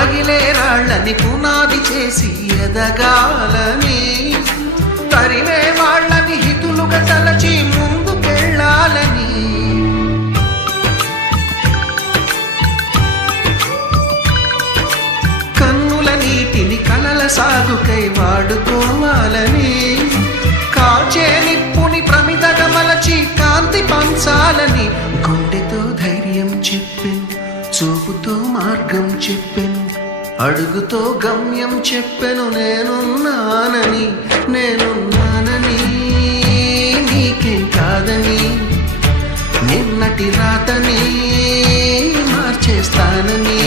రగిలే రాళ్ళని పునాది చేసి ఎదగాలని, తరిమే వాళ్ళని హితులుగా తలచి ముందుకెళ్ళాలని, కన్నుల నీటిని కలల సాగుకై వాడుకోవాలని, కాచే నిప్పుని ప్రమిదగా మలచి కాంతి పంచాలని, గుండెతో ధైర్యం చెప్పెను, చూపుతో మార్గం చెప్పెను, అడుగుతో గమ్యం చెప్పెను, నేనున్నానని నీకేం కాదని, నిన్నటి రాతని మార్చేస్తానని.